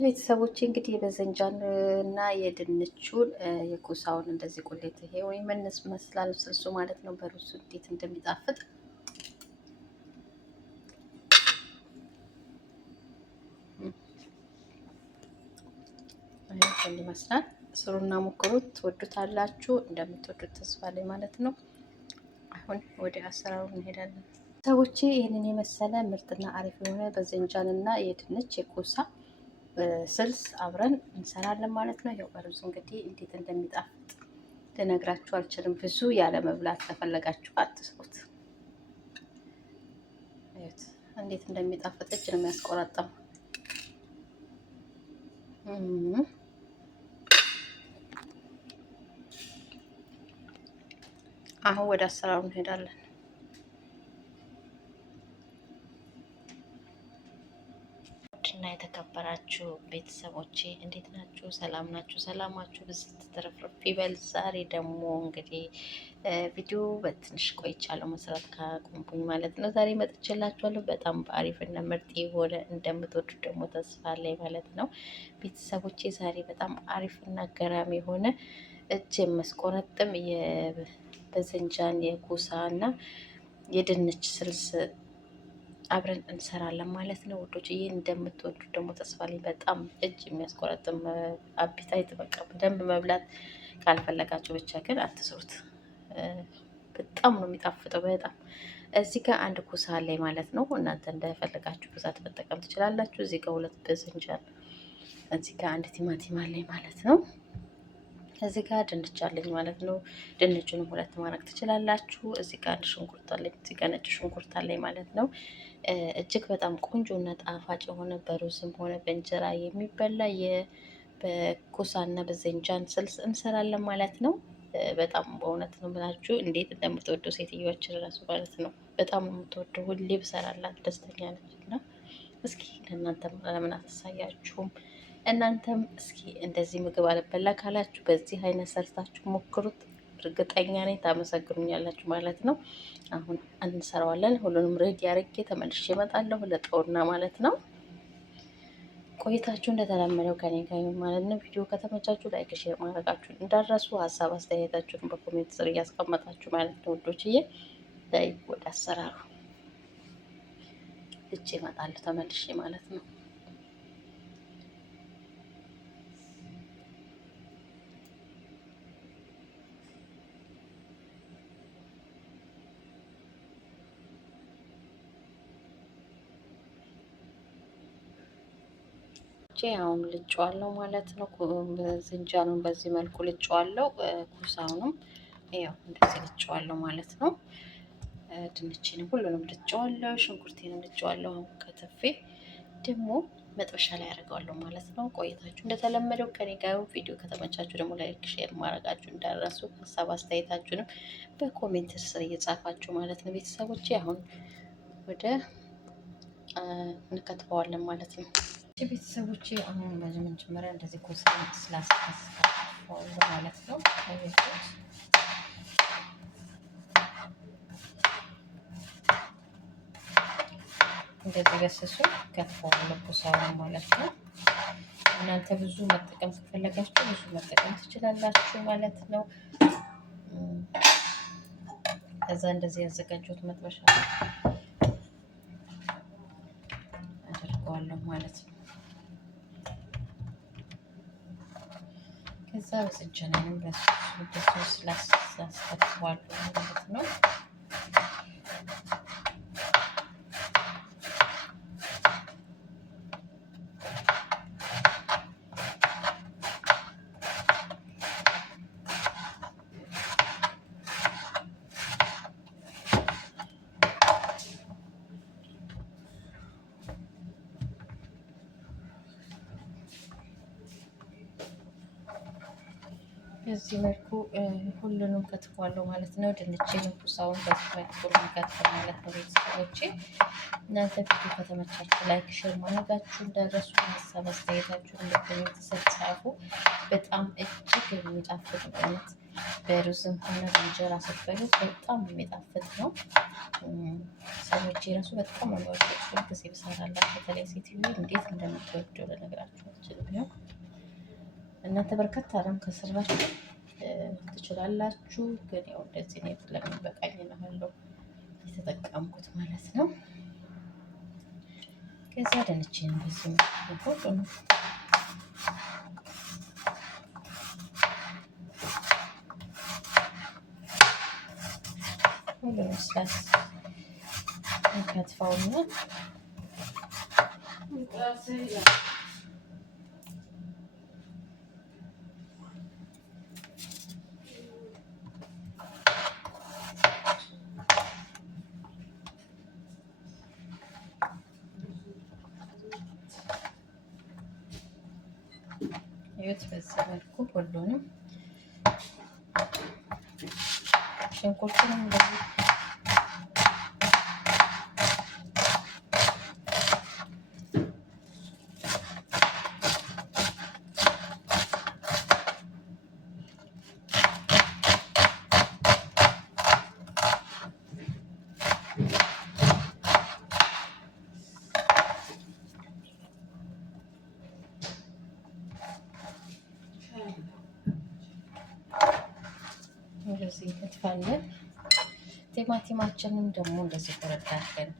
ቤተሰቦቼ እንግዲህ የበዘንጃን እና የድንቹን የኩሳውን እንደዚህ ቁሌት ይሄ ወይም መነስ መስላል ስልሱ ማለት ነው። በሩዝ እንዴት እንደሚጣፍጥ ይመስላል። ስሩና ሞክሩት፣ ትወዱታላችሁ። እንደምትወዱት ተስፋ ላይ ማለት ነው። አሁን ወደ አሰራሩ እንሄዳለን። ሰዎቼ ይህንን የመሰለ ምርጥና አሪፍ የሆነ በዘንጃን እና የድንች የኩሳ ስልስ አብረን እንሰራለን ማለት ነው። ይኸው በሩዝ እንግዲህ እንዴት እንደሚጣፍጥ ልነግራችሁ አልችልም። ብዙ ያለ መብላት ከፈለጋችሁ አትስሩት። እንዴት እንደሚጣፍጥ እጅ ነው የሚያስቆረጠው። አሁን ወደ አሰራሩ እንሄዳለን። እና የተከበራችሁ ቤተሰቦቼ እንዴት ናችሁ? ሰላም ናችሁ? ሰላማችሁ ብዝት ትርፍርፍ ይበል። ዛሬ ደግሞ እንግዲህ ቪዲዮ በትንሽ ቆይቻለሁ መስራት ካቆምኩኝ ማለት ነው። ዛሬ መጥቼላችኋለሁ። በጣም በአሪፍ እና ምርጥ የሆነ እንደምትወዱ ደግሞ ተስፋ ላይ ማለት ነው። ቤተሰቦቼ ዛሬ በጣም አሪፍ እና ገራሚ የሆነ እጅ የመስቆረጥም በዘንጃን የኩሳ እና የድንች ስልስ አብረን እንሰራለን ማለት ነው ውዶች። ይህን እንደምትወዱ ደግሞ ተስፋ ላይ በጣም እጅ የሚያስቆረጥም አፒታይት በቃ በደንብ መብላት ካልፈለጋችሁ ብቻ ግን አትስሩት። በጣም ነው የሚጣፍጠው። በጣም እዚህ ጋር አንድ ኩሳ ላይ ማለት ነው። እናንተ እንደፈለጋችሁ ብዛት መጠቀም ትችላላችሁ። እዚህ ጋር 2 በዝንጃል፣ እዚህ ጋር አንድ ቲማቲም አለኝ ማለት ነው። እዚህ ጋር ድንች አለኝ ማለት ነው። ድንቹንም 2 ማድረግ ትችላላችሁ። እዚህ ጋር አንድ ሽንኩርት አለኝ፣ እዚህ ጋር ነጭ ሽንኩርት አለኝ ማለት ነው። እጅግ በጣም ቆንጆ እና ጣፋጭ የሆነ በሩዝም ሆነ በእንጀራ የሚበላ በኩሳ እና በዘንጃን ስልስ እንሰራለን ማለት ነው። በጣም በእውነት ነው ብላችሁ እንዴት እንደምትወደው ሴትዮችን ራሱ ማለት ነው። በጣም ነው የምትወደው። ሁሌ ብሰራላት ደስተኛ ነች። እና እስኪ ለእናንተም ለምን አታሳያችሁም? እናንተም እስኪ እንደዚህ ምግብ አልበላ ካላችሁ በዚህ አይነት ሰርታችሁ ሞክሩት። እርግጠኛ ነኝ ታመሰግኑኛላችሁ ማለት ነው። አሁን እንሰራዋለን። ሁሉንም ሬዲ አድርጌ ተመልሼ እመጣለሁ ለጠውና ማለት ነው። ቆይታችሁ እንደተለመደው ከኔ ጋር ማለት ነው። ቪዲዮ ከተመቻችሁ ላይክ፣ ሼር ማድረጋችሁን እንዳትረሱ። ሀሳብ አስተያየታችሁን በኮሜንት ስር እያስቀመጣችሁ ማለት ነው ውዶችዬ። ላይ ወደ አሰራሩ ልጄ እመጣለሁ ተመልሼ ማለት ነው። አሁን ልጬዋለሁ ማለት ነው። ዝንጃኑን በዚህ መልኩ ልጬዋለሁ። ኩሳውንም ያው እንደዚህ ልጬዋለሁ ማለት ነው። ድንቼንም ሁሉንም ልጬዋለሁ። ሽንኩርቴንም ልጬዋለሁ። አሁን ከተፌ ደግሞ መጥበሻ ላይ አደርገዋለሁ ማለት ነው። ቆይታችሁ እንደተለመደው ከኔ ጋር ቪዲዮ ከተመቻችሁ ደግሞ ላይክ ሼር ማድረጋችሁ እንዳረሱ፣ ሀሳብ አስተያየታችሁንም በኮሜንት ስር እየጻፋችሁ ማለት ነው ቤተሰቦቼ። አሁን ወደ እንከትፈዋለን ማለት ነው። ቤተሰቦቼ አሁን መጀመሪያ እንደዚህ ኮሳ ስላስከስከዋል ማለት ነው። እንደዚህ በስሱ ከትፈዋለሁ ኮሳውን ማለት ነው። እናንተ ብዙ መጠቀም ከፈለጋችሁ ብዙ መጠቀም ትችላላችሁ ማለት ነው። ከዛ እንደዚህ ያዘጋጀሁት መጥበሻ አደርገዋለሁ ማለት ነው። ከዛ በስጀናንም በሶስ ላስከትፈዋለሁ ማለት ነው። በዚህ መልኩ ሁሉንም ከትፏለሁ ማለት ነው። ድንቼን ኩሳውን በዚህ መልኩ ልንከትፍ ማለት ነው። ቤተሰቦቼ እናንተ ቪዲዮ ከተመቻችሁ ላይክ፣ ሼር ማድረጋችሁ እንዳትረሱ። ሀሳብ አስተያየታችሁን በኮሜንት ስር ጻፉ። በጣም እጅግ የሚጣፍጥ አይነት በሩዝም ሆነ በእንጀራ ስትበሉት በጣም የሚጣፍጥ ነው። ሰዎች የራሱ በጣም የሚወዱት ሁልጊዜ ብሰራላችሁ በተለይ ሴትዮ እንዴት እንደምትወደው ለነገራችሁ አልችልም ነው። እናንተ በርከት አለም ከሰራችሁ ትችላላችሁ። ግን ያው እንደዚህ ነው ስለሚበቃኝ ነው ያለው የተጠቀምኩት ማለት ነው። ከዛ ድንቼን በዚህ ሁሉ ነው ሁሉንም ስላስ ከትፈውና እዩት። በዚህ መልኩ ሁሉንም ሽንኩርቱንም እንደዚህ እንደዚህ እንከትፋለን። ቲማቲማችንን ደግሞ እንደዚህ ቆረጣለን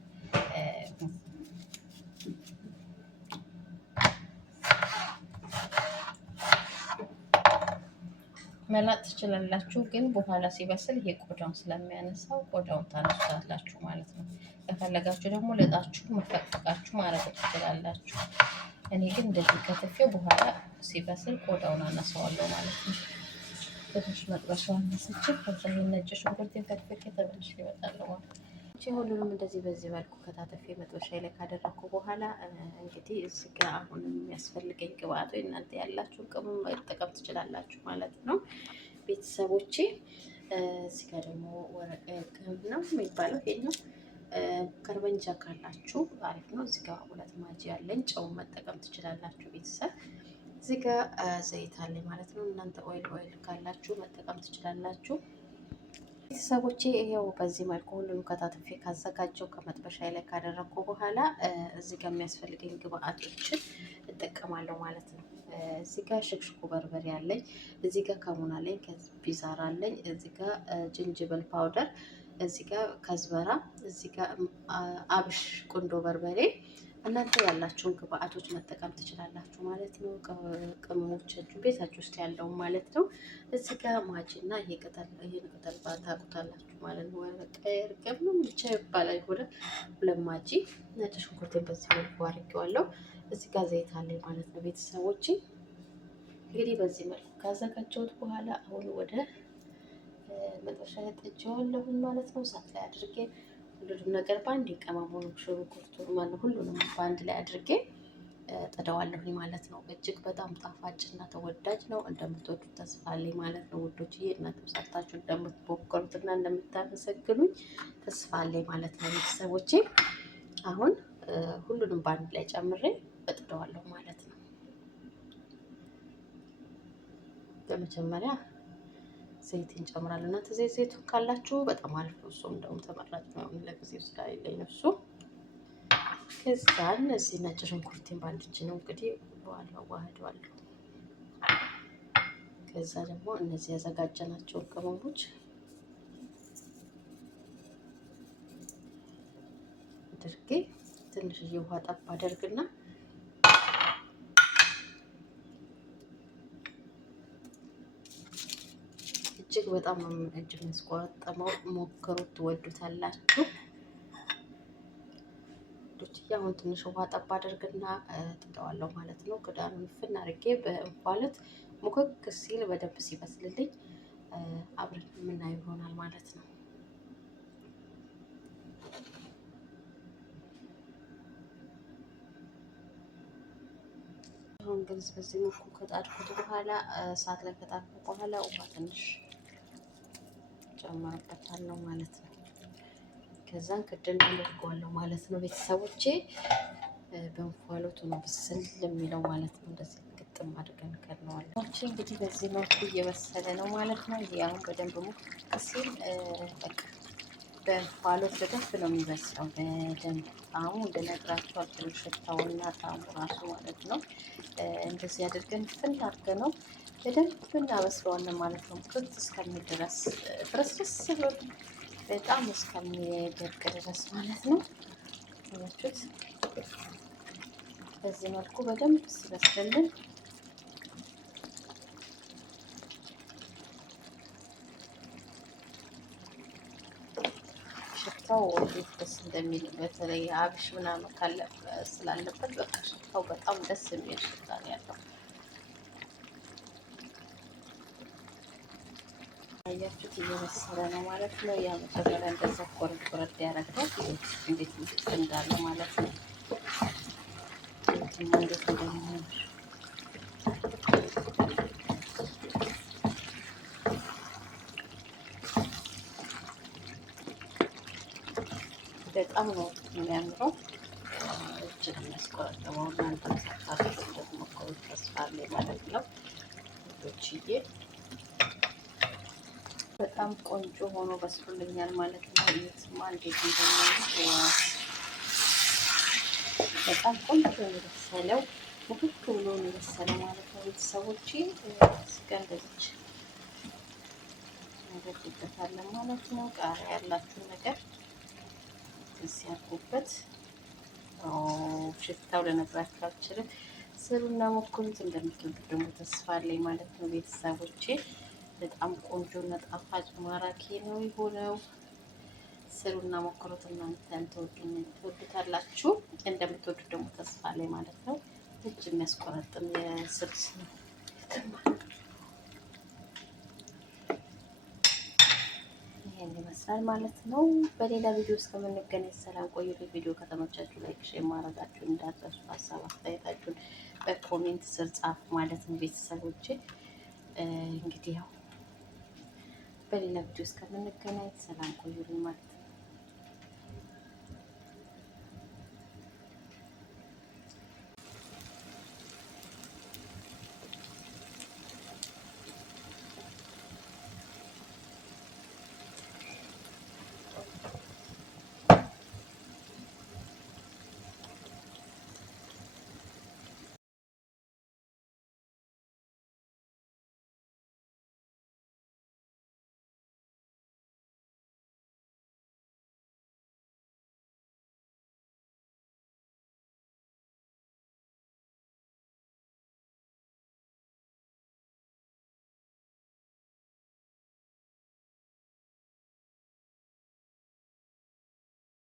መላጥ ትችላላችሁ። ግን በኋላ ሲበስል ይሄ ቆዳውን ስለሚያነሳው ቆዳውን ታነሱታላችሁ ማለት ነው። ከፈለጋችሁ ደግሞ ልጣችሁ መፈቅፈቃችሁ ማረግ ትችላላችሁ። እኔ ግን እንደዚህ ከትፌው በኋላ ሲበስል ቆዳውን አነሳዋለሁ ማለት ነው። ትንሽ መጥበሻው አነስቼ ከዛ ነጭ ሽንኩርት ፈቅፍቄ ተመልሼ እመጣለሁ ማለት ነው። ሁሉንም እንደዚህ በዚህ መልኩ ከታተፌ መጥበሻ ላይ ካደረኩ በኋላ እንግዲህ እዚህ ጋር አሁን የሚያስፈልገኝ ግብአት ወይ እናንተ ያላችሁ ቅመም መጠቀም ትችላላችሁ ማለት ነው ቤተሰቦቼ። እዚህ ጋር ደግሞ ወረቀ ቅመም ነው የሚባለው ይሄ ነው። ከርበንጃ ካላችሁ አሪፍ ነው። እዚህ ጋር 2 ማጂ ያለኝ ጨው መጠቀም ትችላላችሁ ቤተሰብ። እዚህ ጋር ዘይት አለኝ ማለት ነው። እናንተ ኦይል ካላችሁ መጠቀም ትችላላችሁ ቤተሰቦቼ። ይሄው በዚህ መልኩ ሁሉንም ከታትፌ ካዘጋጀው ከመጥበሻ ላይ ካደረኩ በኋላ እዚህ ጋር የሚያስፈልገኝ ግብአቶችን እጠቀማለሁ ማለት ነው። እዚህ ጋር ሽክሽኩ በርበሬ አለኝ፣ እዚህ ጋር ከሙን አለኝ፣ ቢዛር አለኝ፣ እዚህ ጋር ጅንጅብል ፓውደር፣ እዚህ ጋር ከዝበራ፣ እዚህ ጋር አብሽ ቁንዶ በርበሬ። እናንተ ያላችሁን ግብአቶች መጠቀም ትችላላችሁ ማለት ነው። ቅመሞቻችሁ ቤታችሁ ውስጥ ያለው ማለት ነው። እዚህ ጋር ማጂና ይሄን ቅጠል ታውቁታላችሁ ማለት ነው። ቀርቀም ነው ብቻ ይባላል። ሆነ 2 ማጂ ነጭ ሽንኩርቴን በዚህ መልኩ አድርጌዋለሁ። እዚህ ጋር ዘይት አለኝ ማለት ነው ቤተሰቦቼ። እንግዲህ በዚህ መልኩ ካዘጋጀሁት በኋላ አሁን ወደ መጥበሻ ጥጄዋለሁ ማለት ነው። እሳት ላይ አድርጌ ሁሉንም ነገር በአንድ ቅመሙን ሽንኩርቱን ማለት ሁሉንም በአንድ ላይ አድርጌ ጥደዋለሁ ማለት ነው። እጅግ በጣም ጣፋጭና ተወዳጅ ነው። እንደምትወዱት ተስፋ አለኝ ማለት ነው ውዶችዬ። እናንተም ሰርታችሁ እንደምትሞክሩትና እንደምታመሰግኑኝ ተስፋ አለኝ ማለት ነው ቤተሰቦቼ። አሁን ሁሉንም በአንድ ላይ ጨምሬ እጥደዋለሁ ማለት ነው። በመጀመሪያ ዘይት እንጨምራለን። እናንተ ዘይቱን ካላችሁ በጣም አሪፍ ነው። እሱም እንደውም ተመራጭ ነው። ለጊዜው ስለሌለኝ ነው እሱ። ከዛ እነዚህ ነጭ ሽንኩርቴን በአንድ እጅ ነው እንግዲህ በኋላ ዋህደዋለሁ። ከዛ ደግሞ እነዚህ ያዘጋጀናቸውን ቅመሞች አድርጌ ትንሽዬ ውሃ ጠብ አደርግና እጅግ በጣም እጅ የሚያስቆረጥመው ሞክሩት፣ ትወዱታላችሁ። አሁን ትንሽ ውሃ ጠብ አድርግና ጥደዋለሁ ማለት ነው። ክዳኑን ፍና አድርጌ በእንፋሎት ሙክክ ሲል በደንብ ሲበስልልኝ አብረን የምናየው ይሆናል ማለት ነው። አሁን እንግዲህ በዚህ መልኩ ከጣድኩት በኋላ እሳት ላይ ከጣድኩ በኋላ ውሃ ትንሽ ጨምርበታለሁ ማለት ነው። ከዛን ክድን አድርገዋለሁ ማለት ነው። ቤተሰቦቼ በእንፋሎቱ ነው ብስል የሚለው ማለት ነው። እንደዚህ ግጥም አድርገን ከድነዋለን። እንግዲህ በዚህ መልኩ እየበሰለ ነው ማለት ነው። ይሄ አሁን በደንብ ሙቅ ሲል በቃ በእንፋሎት በደንብ ነው የሚበስለው። በደንብ ጣዕሙ እንደነግራችሁ አልችልም። ሽታውና ጣዕሙ ራሱ ማለት ነው። እንደዚህ አድርገን ፍል አድርገን ነው በደንብ እናበስለዋለን ማለት ነው። ክት እስከሚል ድረስ ፍርስርስ ብሎ በጣም እስከሚደርቅ ድረስ ማለት ነው። ያችሁት በዚህ መልኩ በደንብ ሲበስልልን ሽታው እንዴት ደስ እንደሚል በተለይ አብሽ ምናምን ካለ ስላለበት በቃ ሽታው በጣም ደስ የሚል ሽታ ነው ያለው። አያችሁት እየበሰለ ነው ማለት ነው። ያ መጀመሪያ እንደዛ ቆረጥ ቆረጥ ያደረገው እንዴት እንዳለ ማለት ነው። እንዴት እንደሚሆን በጣም ነው የሚያምረው። እጅግ የሚያስቆረጥመው እናንተም ሰርታችሁ እንደምትሞክሩት ተስፋ አለኝ ማለት ነው ልጆችዬ። በጣም ቆንጆ ሆኖ በስሎልኛል ማለት ነው። ይህማ እንዴት እንደሚሆን በጣም ቆንጆ የበሰለው ሙክክ ብሎ የበሰለው ማለት ነው። ቤተሰቦቼ ስጋ እንደዚች እናደርግበታለን ማለት ነው። ቃሪያ ያላችሁን ነገር እዚህ ያርጉበት። ሽታው ልነግራችሁ አልችልም። ስሩና ሞክሩት። እንደምትወዱት ደግሞ ተስፋ አለኝ ማለት ነው ቤተሰቦቼ። በጣም ቆንጆና ጣፋጭ ማራኪ ነው የሆነው። ስሩና ሞክሩት። እናንተም ትወዱታላችሁ። እንደምትወዱት ደግሞ ተስፋ አለኝ ማለት ነው። እጅ የሚያስቆረጥም የስልስ ነው። ይሄን ይመስላል ማለት ነው። በሌላ ቪዲዮ እስከምንገናኝ ሰላም ቆዩ። ቪዲዮ ከተመቻችሁ ላይክ፣ ሼር ማድረጋችሁን እንዳትረሱ። ሀሳብ አስተያየታችሁን በኮሜንት ስር ጻፉ ማለት ነው ቤተሰቦቼ። እንግዲህ ያው በሌላ ቪዲዮ እስከምንገናኝ ሰላም ቆዩልኝ ማለት ነው።